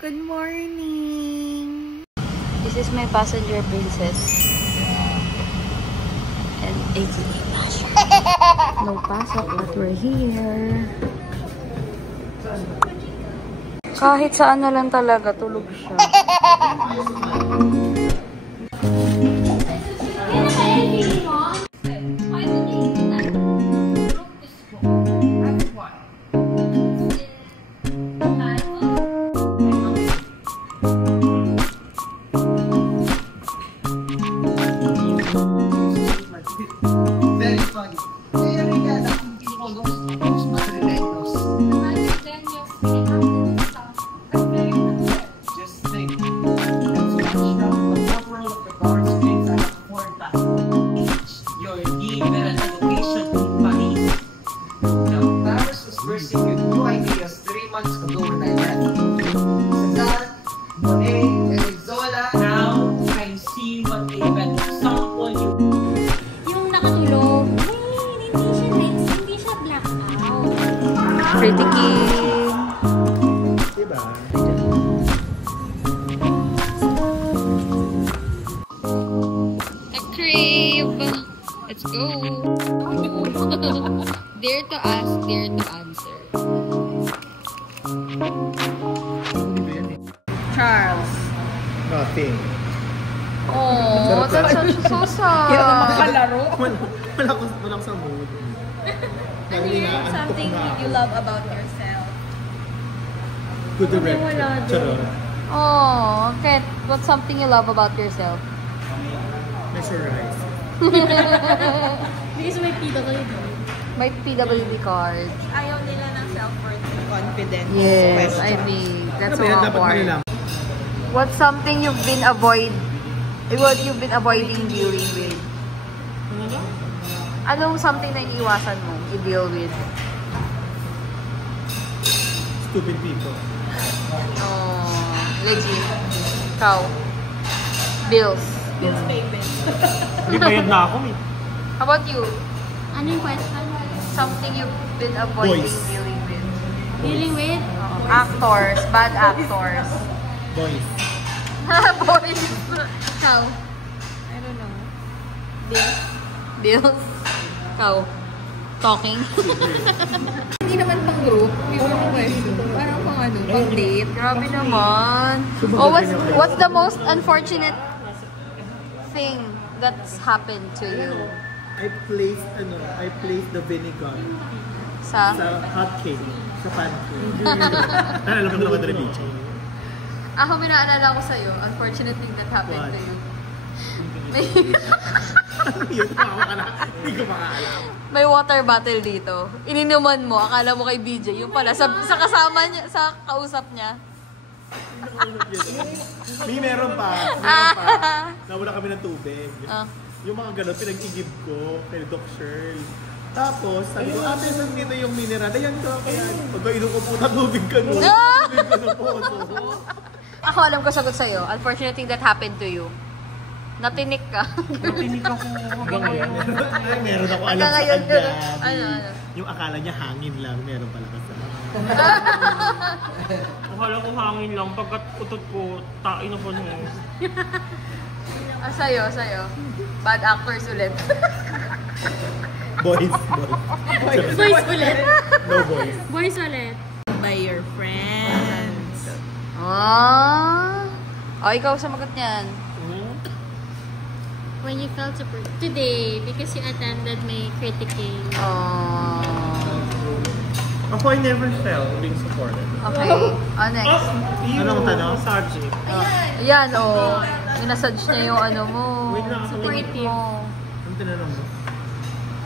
Good morning! This is my passenger princess. And AKA Pasha. No pasok, but we're here. Kahit saan na lang talaga, tulog siya. Pretty King. Diba? A crave. Let's go. Dare to ask, dare to answer. Charles. Nothing. Oh, that's so sad. Kaya ka makalaro. Wala ko sa mood. Something you love about yourself. Good direction. Charot. Oh, okay. What's something you love about yourself? Mesmerize. Because may PWD. My PWD card. Ayaw nila ng self-worth. Confidence. Yes, I think that's so awkward. What's something you've been what you've been avoiding dealing with? Anong something na iniiwasan mo i-deal with? Stupid people. Oh, legit. Ikaw. Bills. Bills payments. Hindi bayad na ako eh. How about you? Ano yung question? Something you've been avoiding Boys. dealing with? Dealing with? Actors. Bad actors. Boys. Boys. Ikaw. I don't know. Bills? Bills. Ikaw. Talking. Hindi naman pang group. Hindi mo question. Parang pang ano, pang date. Grabe naman. Oh, what's the most unfortunate thing that's happened to you? I placed the vinegar Sa hot cake. Sa pancake. Alam ko naman na biche. Ako, may naalala ko sa'yo. Unfortunate thing that happened to you. Yun, tumawa ka na. Hindi ko makaalam. May water bottle dito. Ininuman mo. Akala mo kay BJ. Yung pala, sa kasama niya, sa kausap niya. Meron pa. Nawala kami ng tubig. Yung mga ganun, pinag-igib ko kay Doc Shirl. Tapos, sabi ko, ate, saan dito yung mineral? Ayan ka, kaya pagkainom ko po na tubig ka nun. Tubig ka na po. Ako, alam ko sagot sa'yo. Unfortunate thing that happened to you. Natinik ka. Natinik ako. Hanggang ngayon. Meron ako alam sa kanya. Ano? Yung akala niya hangin lang, meron pala kasama. Akala ko hangin lang, pagkat utot ko, tain na po nung... Sa'yo. Bad actors ulit. Boys ulit. No boys. Boys ulit. By your friends. Ikaw sumagot niyan. When you felt support today because you attended my critiquing. Ako, I never felt being supported. Okay. Next. Anong tanong? Subject. Ayan, Minasage niya yung ano mo. Wait lang, sa tingin mo. Anong tinanong mo?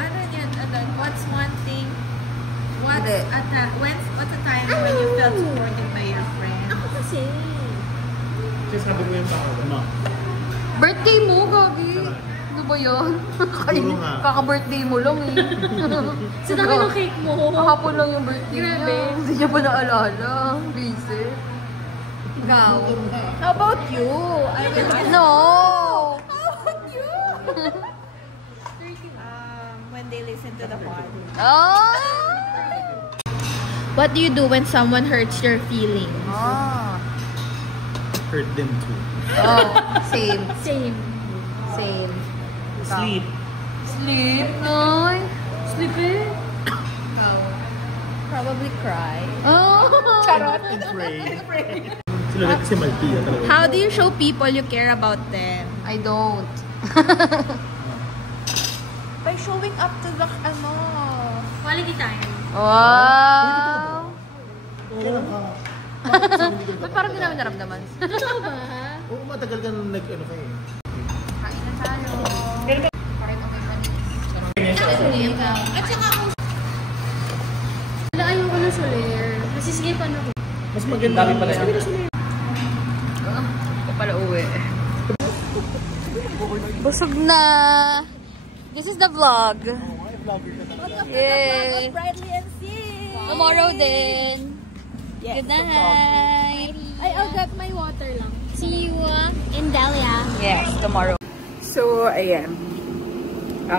Ano yan? What's one thing? What's a time when you felt supported by your friend? Ako kasi. Just sabi mo yung pangalan. Birthday mo, Gagi. Ano ba yan? Kaka-birthday mo lang eh. Sa dami ng cake mo. Kahapon lang yung birthday niya. Hindi niya pa naalala. Busy. Ikaw. How about you? No! How about you? When they listen to the pod. Oh! What do you do when someone hurts your feelings? hurt them too. Oh, same. Same. Same. Sleep. Sleep? No. Sleepy? Oh. Probably cry. Oh! Charot. And pray. Sila natin si Malpia talaga. How do you show people you care about them? I don't. By showing up to the, quality time. Wow! Kailan ka? Ba't parang di namin naramdaman? Totoo ba? Oo, matagal ka nang nag-ano kayo. Kain na tayo. Parang okay pa. At saka ako, ayaw ko na soler. Masisigipan ako. Mas maganda rin pala yan. Ako pala uwi. Busog na! This is the vlog. Yeah. Brightly and see. Tomorrow din. Yes. Good night. I'll get my water lang. See you in Dahlia. Yes, tomorrow. So, ayan.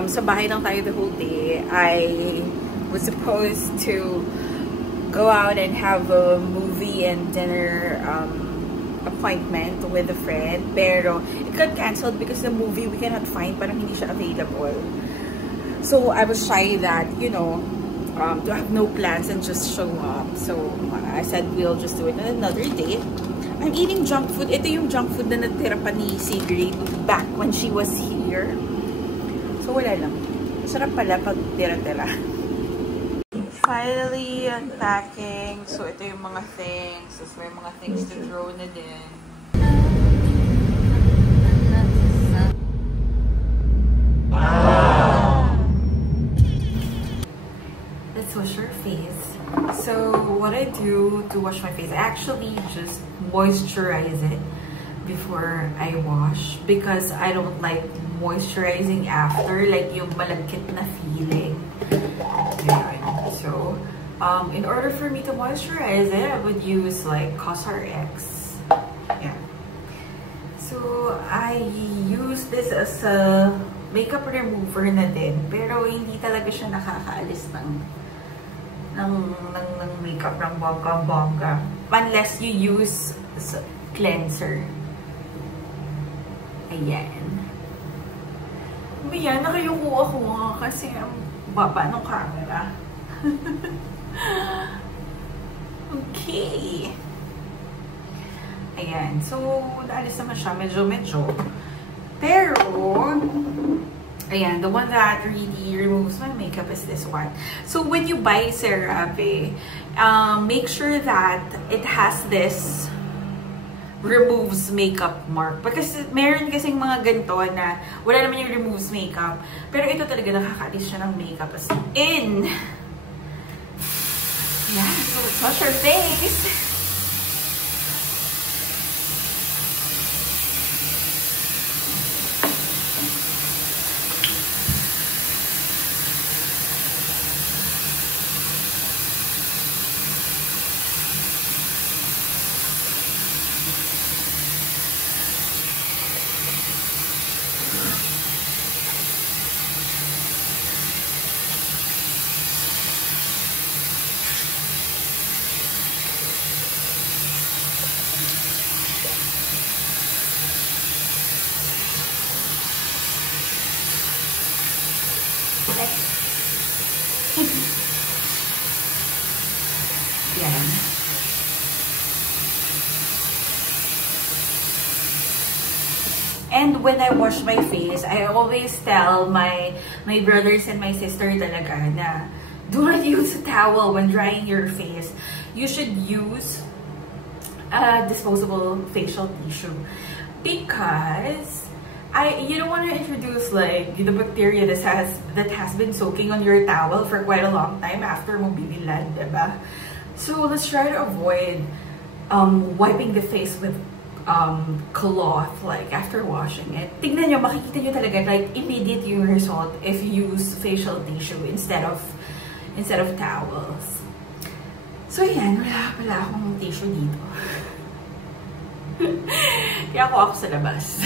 Sa bahay lang tayo the whole day. I was supposed to go out and have a movie and dinner appointment with a friend. Pero, it got cancelled because the movie we cannot find. Parang hindi siya available. So, I was shy that, you know, to have no plans and just show up. So, I said we'll just do it on another date. I'm eating junk food. Ito yung junk food na natira pa ni Sigrid back when she was here. So, wala lang. Sarap pala pag tira-tira. Finally, unpacking. So, ito yung mga things. Tapos may mga things to throw na din. Let's wash our face. So, what I do to wash my face, I actually just moisturize it before I wash because I don't like moisturizing after, like yung malagkit na feeling. Ayan. So, in order for me to moisturize it, I would use like COSRX. Yeah. So, I use this as a makeup remover na din, pero hindi talaga siya nakakaalis ng makeup ng bongga-bongga. Unless you use cleanser. Ayan. Ayan, nakayuko ako kasi ang baba ng camera. Okay. Ayan. So, naalis naman siya. Medyo. Pero, ayan, the one that really removes my makeup is this one. So, when you buy CeraVe, make sure that it has this removes makeup mark. Because meron kasing mga ganito na wala naman yung removes makeup. Pero ito talaga nakakaalis siya ng makeup as in. Yeah, so let's wash our face. Yan. And when I wash my face, I always tell my brothers and my sister talaga na do not use a towel when drying your face. You should use a disposable facial tissue because you don't want to introduce like the bacteria that has been soaking on your towel for quite a long time after mo binilad, diba? So let's try to avoid wiping the face with cloth like after washing it. Tignan nyo, makikita nyo talaga like immediate yung result if you use facial tissue instead of towels. So yan, wala pala akong tissue dito. Kaya ako sa labas.